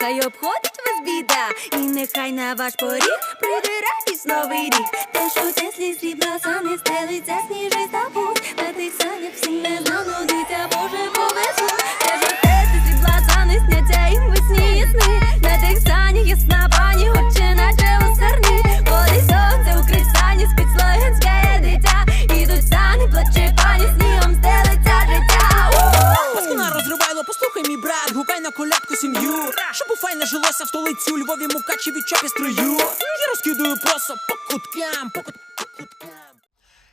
хай обходить вас біда, і нехай на ваш поріг прийде радість новий рік. Те, що Теслі срібла сани стелиться сніжиста путь, на тих санях всі не занудиться, Боже повезу. Те, що Теслі срібла сани сняться їм весні сни, на тих санях ясна пані, хоче наче у серні. Води сонце у крисані, спить слогенське дитя, ідуть сани, плаче пані, снігом стелиться життя. Паскуна розривайло, послухай мій брат, гукай на колядку сім'ю, щоб файне жилося в столиці, у Львові, Мукачеві, Чопі, Строю. Я розкидаю просто по куткам.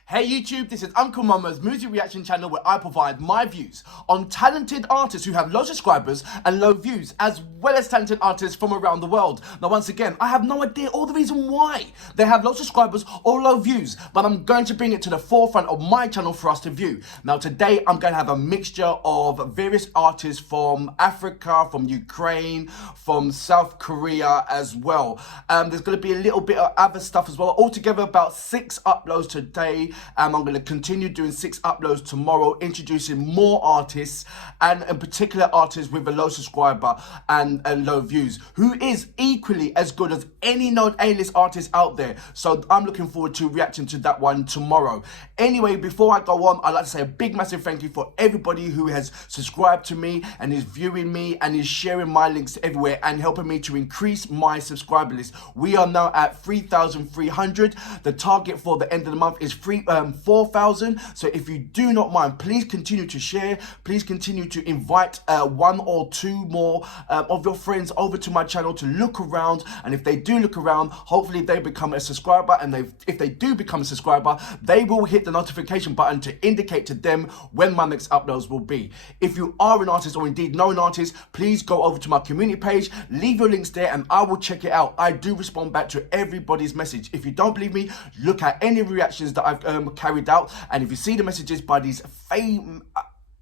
Hey YouTube, this is Uncle Mama's music reaction channel where I provide my views on talented artists who have low subscribers and low views, as well as talented artists from around the world. Now once again, I have no idea all the reason why they have low subscribers or low views, but I'm going to bring it to the forefront of my channel for us to view. Now today, I'm going to have a mixture of various artists from Africa, from Ukraine, from South Korea as well. There's going to be a little bit of other stuff as well. Altogether about 6 uploads today. I'm going to continue doing 6 uploads tomorrow, introducing more artists, and in particular artists with a low subscriber and low views, who is equally as good as any known A-list artist out there. So I'm looking forward to reacting to that one tomorrow. Anyway, before I go on, I'd like to say a big massive thank you for everybody who has subscribed to me and is viewing me and is sharing my links everywhere and helping me to increase my subscriber list. We are now at 3,300. The target for the end of the month is 4,000. So if you do not mind, please continue to share. Please continue to invite 1 or 2 more of your friends over to my channel to look around. And if they do look around, hopefully they become a subscriber. And if they do become a subscriber, they will hit the notification button to indicate to them when my next uploads will be. If you are an artist or indeed know an artist, please go over to my community page, leave your links there, and I will check it out. I do respond back to everybody's message. If you don't believe me, look at any reactions that I've carried out, and if you see the messages by these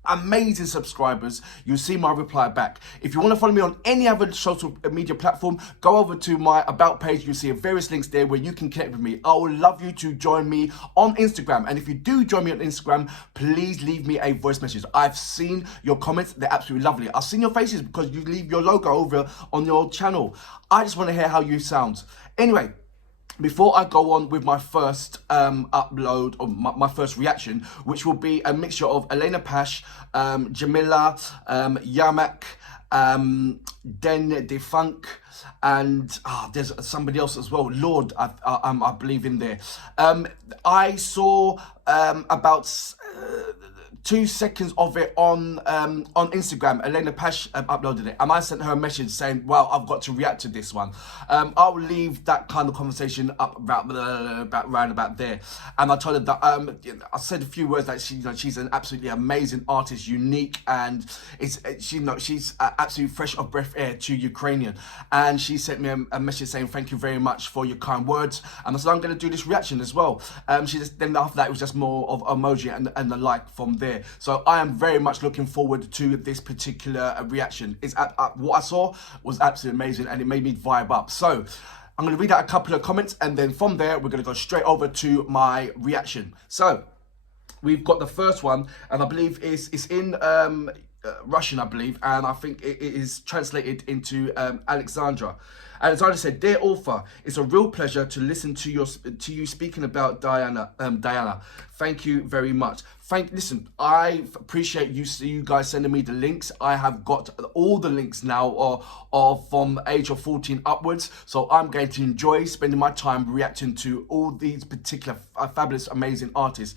amazing subscribers, you'll see my reply back. If you want to follow me on any other social media platform, go over to my about page. You'll see various links there where you can connect with me. I would love you to join me on Instagram, and if you do join me on Instagram, please leave me a voice message. I've seen your comments, they're absolutely lovely. I've seen your faces because you leave your logo over on your channel. I just want to hear how you sound. Anyway, before I go on with my first upload, or my first reaction, which will be a mixture of ALINA PASH, JAMALA, YARMAK, Den De Funk, and there's somebody else as well, LAUD, I believe in there. I saw about 2 seconds of it on Instagram. ALINA PASH uploaded it, and I sent her a message saying, well, I've got to react to this one. I'll leave that kind of conversation up round about there. And I told her that I said a few words that she's an absolutely amazing artist, unique, and she's absolutely fresh of breath air to Ukrainian. And she sent me a message saying thank you very much for your kind words. And I said I'm going to do this reaction as well. Then after that it was just more of emoji and the like from there. So I am very much looking forward to this particular reaction. What I saw was absolutely amazing, and it made me vibe up. So I'm going to read out a couple of comments, and then from there we're going to go straight over to my reaction. So we've got the first one, and I believe it's in Russian, I believe, and I think it is translated into Alexandra. Alexandra said, "Dear author, it's a real pleasure to listen to you speaking about Diana. Thank you very much. Listen, I appreciate you guys sending me the links. I have got all the links now of from age of 14 upwards. So I'm going to enjoy spending my time reacting to all these particular fabulous, amazing artists.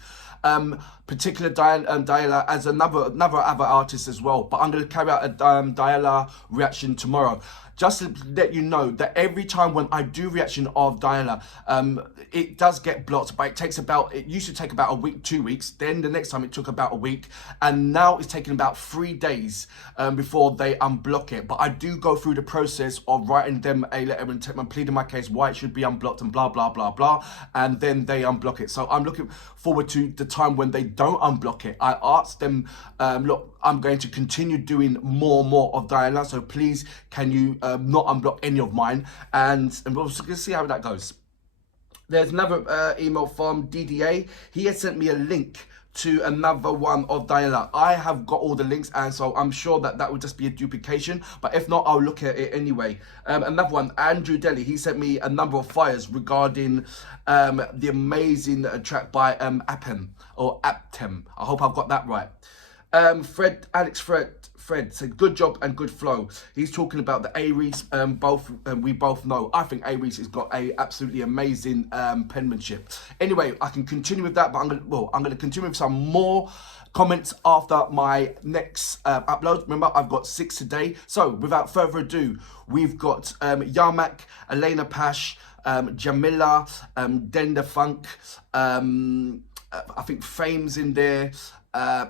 Particular Diana as another other artist as well. But I'm going to carry out a Diana reaction tomorrow. Just to let you know that every time when I do reaction of Diana, it does get blocked, but it used to take about a week, 2 weeks. Then the next time it took about a week, and now it's taking about 3 days before they unblock it. But I do go through the process of writing them a letter and pleading my case why it should be unblocked and blah blah blah blah, and then they unblock it. So I'm looking forward to the time when they don't unblock it. I asked them, look, I'm going to continue doing more of Diana, so please can you not unblock any of mine, and we're going to see how that goes. There's another email from DDA. He has sent me a link to another one of Diana. I have got all the links, and so I'm sure that that would just be a duplication, but if not, I'll look at it anyway. Another one, Andrew Delhi, he sent me a number of fires regarding the amazing track by Aptem. I hope I've got that right. Fred said, good job and good flow. He's talking about the Aries, we both know. I think Aries has got a absolutely amazing penmanship. Anyway, I can continue with that, but I'm gonna continue with some more comments after my next upload. Remember, I've got 6 today. So without further ado, we've got YARMAK, ALINA PASH, JAMALA, Denda Funk, I think Fame's in there.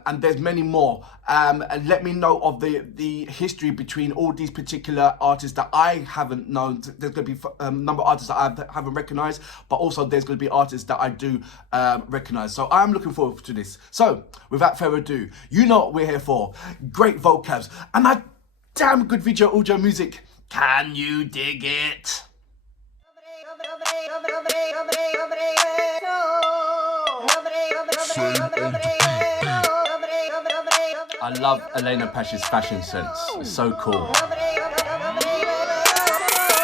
And there's many more. And let me know of the history between all these particular artists that I haven't known. There's going to be a number of artists that I haven't recognised, but also there's going to be artists that I do recognise. So I'm looking forward to this. So without further ado, you know what we're here for. Great vocabs and a damn good video audio music. Can you dig it? I love ALINA Pash's fashion sense. It's so cool.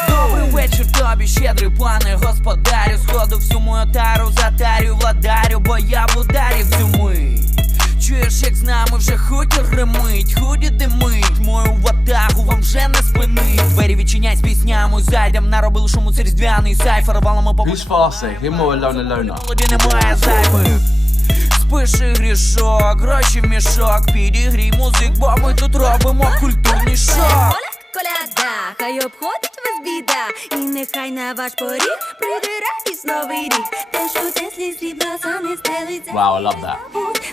Добрий вечір тобі, щедрий пане господарю. Сходу всю мою тару затарю, владарю, бо я в ударі в цю мить. Чуєш, як з нами вже хутір гримить, худі димить, мою ватагу вам вже не спинить. Двері відчинять з піснями, зайдем, наробили шуму, це різдвяний сайфер, валами по... Who's faster, him or Alona? Молоді немає зайвих. Спиши грішок, гроші в мішок, підігрій музик, бо ми тут робимо культурний шок. Коляда, хай обходить вас біда, і нехай на ваш поріг прийде радість новий рік. Те, що Теслі срібла сани стелиться. Wow, I love that.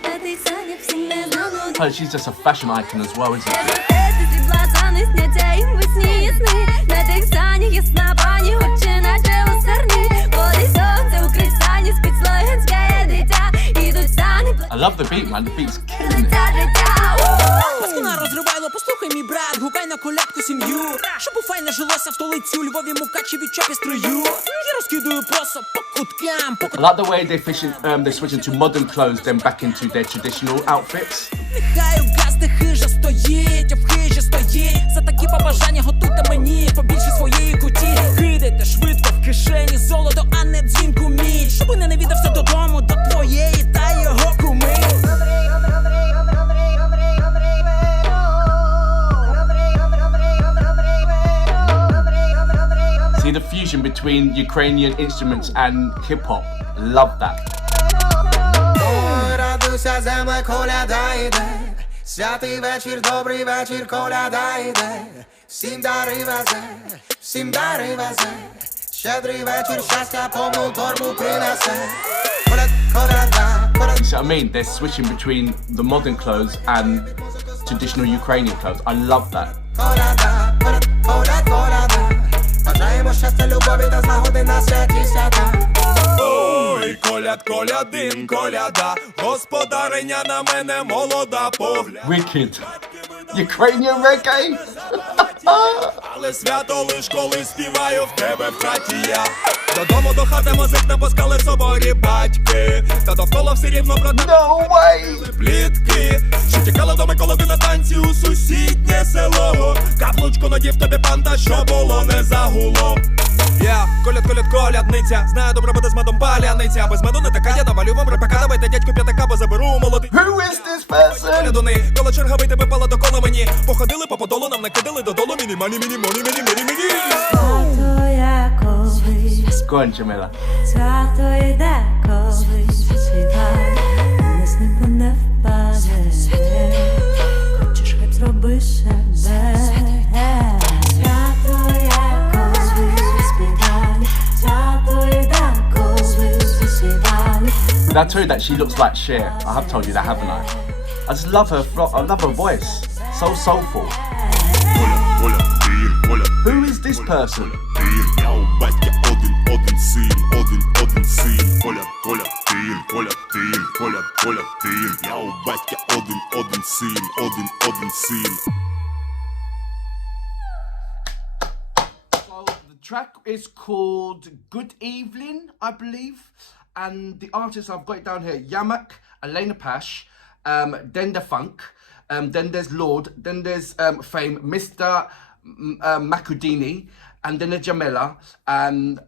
На тих санях всім не знано. Oh, she's just a fashion icon as well, isn't she? Теслі срібла сани сняться їм весні ясни. На тих санях ясна пані, хоче наче у серні. Коли сонце у кристані, спить слогенське дитя. Ідуть сани. I love the beat, man. The beat's killing it. Паскуна розривайло, послухай, мій брат, гукай на колядку сім'ю, щоб у файне жилося в столиці, у Львові Мукачеві чопі строю. Я розкидую просто по куткам, по I like the way they're switching to modern clothes, then back into their traditional outfits. Нехай у газди хижа стоїть, а в хижі стоїть. За такі побажання готуйте мені побільше своєї куті. Кидайте швидко в кишені золото, а не дзвінку мідь, щоби не навідався додому до твоєї та його куми. See the fusion between Ukrainian instruments and hip-hop. Love that. Радуйся, земле, коляда йде. Святий вечір, добрий вечір, коляда йде. Всім дари везе, всім дари везе. Щедрий вечір, щастя повну торбу принесе. Коляда, коляда. You see what I mean? They're switching between the modern clothes and traditional Ukrainian clothes. I love that. Коляда, коляда, коляда. Бажаємо щастя, любові та злагоди на святі свята. Ой, колядин, коляда, господариня на мене молода, погляд. Wicked. Ukrainian reggae? Але свято лиш коли співаю в тебе в хаті я. Додому до хати музик не пускали в соборі батьки. Та довкола все рівно брати No way! плітки. Що тікали до Миколави на танці у сусіднє село. Каблучку надів тобі панда, що було не загуло. Я колядниця, знаю, добре буде з медом паляниця. Без меду не така, я навалю вам репака. Давайте дядьку п'ятака, бо заберу молодий. Who is this person? Колядуни, коли черга вийти випала докола мені. Походили по подолу, нам накидали додолу. Міні-мані. Свято я колись, Go on, Jamila. свято йде колись, світлай, не з ним не впаде. Хочеш, хай зроби себе. Свято я колись, співай, свято йде колись, співай. Did I tell you that she looks like Cher? I have told you that, haven't I? I just love her I love her voice. So soulful. Who is this person? Я у батька один син. Я у батька один син. So the track is called Good Evening, I believe. And the artists, I've got it down here: YARMAK, ALINA PASH, then the Funk, then there's LAUD, then there's Fame, Mr. MAKOUNDI, and then there's JAMALA, and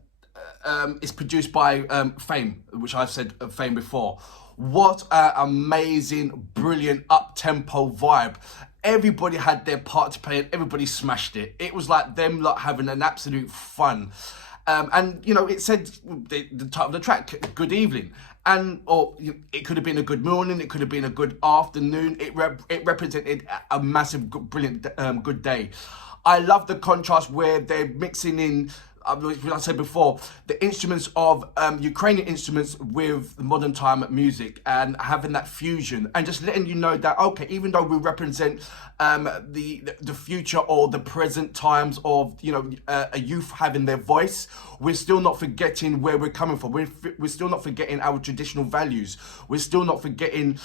it's produced by Fame, which I've said Fame before. What an amazing, brilliant, up-tempo vibe. Everybody had their part to play and everybody smashed it. It was like them lot having an absolute fun. And, you know, it said, the title of the track, Good Evening. And, or it could have been a good morning, it could have been a good afternoon. It represented a massive, brilliant, good day. I love the contrast where they're mixing in, like I said before, the instruments of Ukrainian instruments with modern time music, and having that fusion, and just letting you know that, okay, even though we represent the future or the present times of, you know, a youth having their voice, we're still not forgetting where we're coming from. We're still not forgetting our traditional values. We're still not forgetting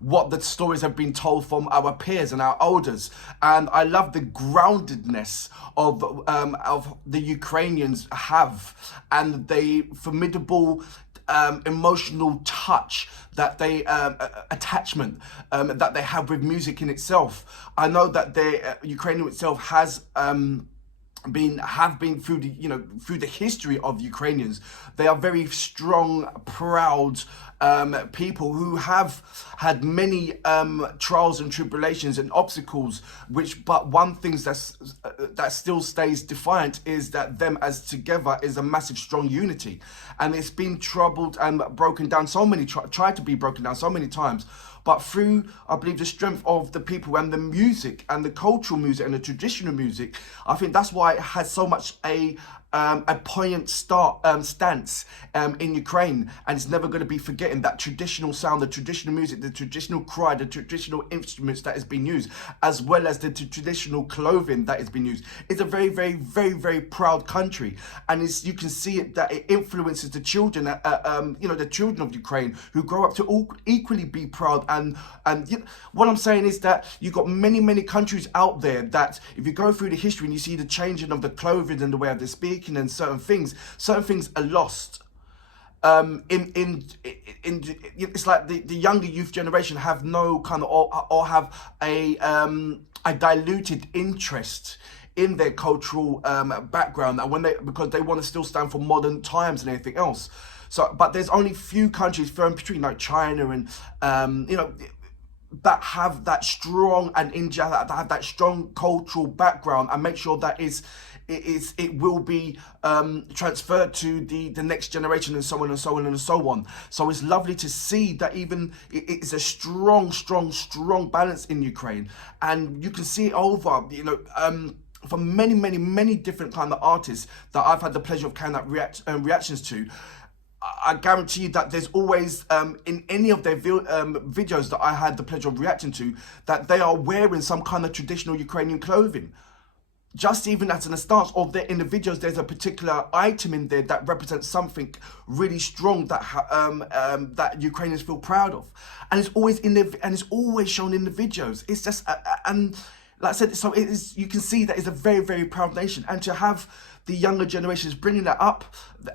what the stories have been told from our peers and our elders. And I love the groundedness of the Ukrainians have, and the formidable emotional touch that they attachment that they have with music in itself. I know that the Ukrainian itself has been through the history of Ukrainians. They are very strong, proud people who have had many trials and tribulations and obstacles, but one thing that still stays defiant is that them as together is a massive, strong unity. And it's been troubled and broken down tried to be broken down so many times. But through, I believe, the strength of the people and the music and the cultural music and the traditional music, I think that's why it has so much a poignant stance in Ukraine, and it's never going to be forgetting that traditional sound, the traditional music, the traditional cry, the traditional instruments that has been used, as well as the traditional clothing that has been used. It's a very, very, very, very proud country, and you can see it that it influences the children, the children of Ukraine who grow up to all equally be proud. And what I'm saying is that you've got many, many countries out there that, if you go through the history and you see the changing of the clothing and the way of the speaking and certain things are lost. It's like the younger youth generation have no kind of or have a diluted interest in their cultural background, and because they want to still stand for modern times and anything else. So, but there's only few countries, between like China and that have that strong, and India that have that strong cultural background, and make sure that it will be transferred to the next generation, and so on and so on and so on. So it's lovely to see that even it's a strong balance in Ukraine, and you can see it over, from many, many, many different kind of artists that I've had the pleasure of carrying that reactions to. I guarantee you that there's always, in any of their videos that I had the pleasure of reacting to, that they are wearing some kind of traditional Ukrainian clothing. Just even as in a stance of in the videos, there's a particular item in there that represents something really strong that Ukrainians feel proud of, and it's always it's always shown in the videos. It's just and like I said, so it is. You can see that it's a very, very proud nation, and to have the younger generations bringing that up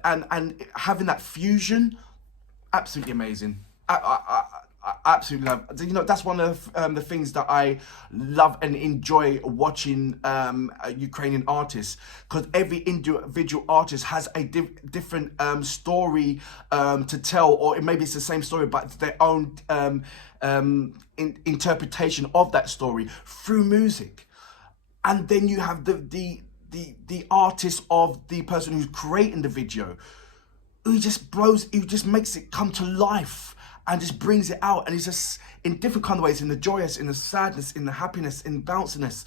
and having that fusion, absolutely amazing. I absolutely love. That's one of the things that I love and enjoy watching Ukrainian artists, because every individual artist has a different story to tell, or maybe it's the same story but it's their own interpretation of that story through music. And then you have the artist of the person who's creating the video, who just makes it come to life and just brings it out, and it's just in different kind of ways, in the joyous, in the sadness, in the happiness, in bounciness.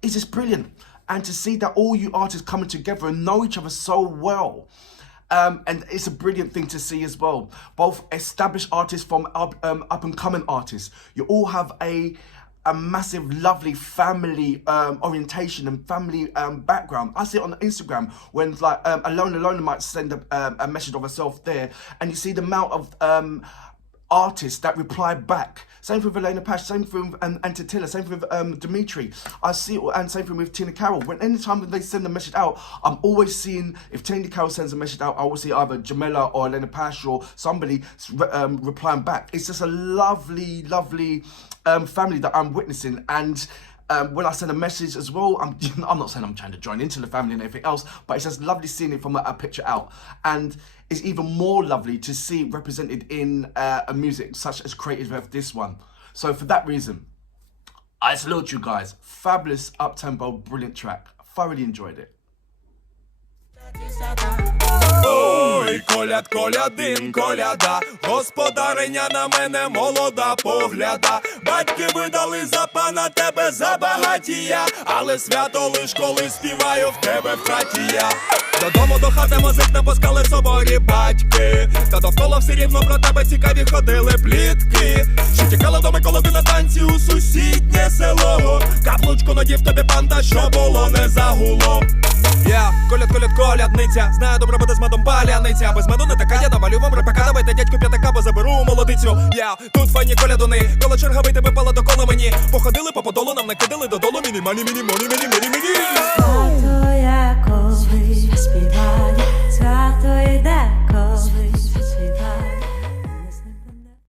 It's just brilliant. And to see that all you artists coming together and know each other so well, and it's a brilliant thing to see as well. Both established artists from up and coming artists, you all have a massive, lovely family orientation and family background. I see it on Instagram when like Alona might send a message of herself there, and you see the amount of artists that reply back. Same thing with ALINA PASH, same thing with Antatilla, same thing with Dimitri. I see it, and same thing with Tina Carroll. Anytime they send a message out, I'm always seeing, if Tina Carroll sends a message out, I always see either JAMALA or ALINA PASH or somebody replying back. It's just a lovely, lovely family that I'm witnessing. And when I send a message as well, I'm not saying I'm trying to join into the family and everything else, but it's just lovely seeing it from a picture out. And it's even more lovely to see it represented in a music such as creative as this one. So for that reason, I salute you guys. Fabulous, up-tempo, brilliant track. Thoroughly enjoyed it. Ой, коляд, колядин, коляда, господариня на мене молода погляда. Батьки видали за пана тебе за багатія, але свято лиш коли співаю в тебе в хаті я. Додому до хати музик не пускали соборі батьки, та довкола все рівно про тебе цікаві ходили плітки. Що тікала до Миколади на танці у сусіднє село, каблучку надів тобі панда, що було не загуло. Я колядниця, знаю, добре буде з медом паляниця. Без меду не така, я навалю вам репака. Давайте дядьку п'ятака, бо заберу молодицю. Я тут файні колядуни, коли черга вийти випала до кола мені. Походили по подолу, нам накидали додолу. Міні-мані, міні-мані, міні-мані.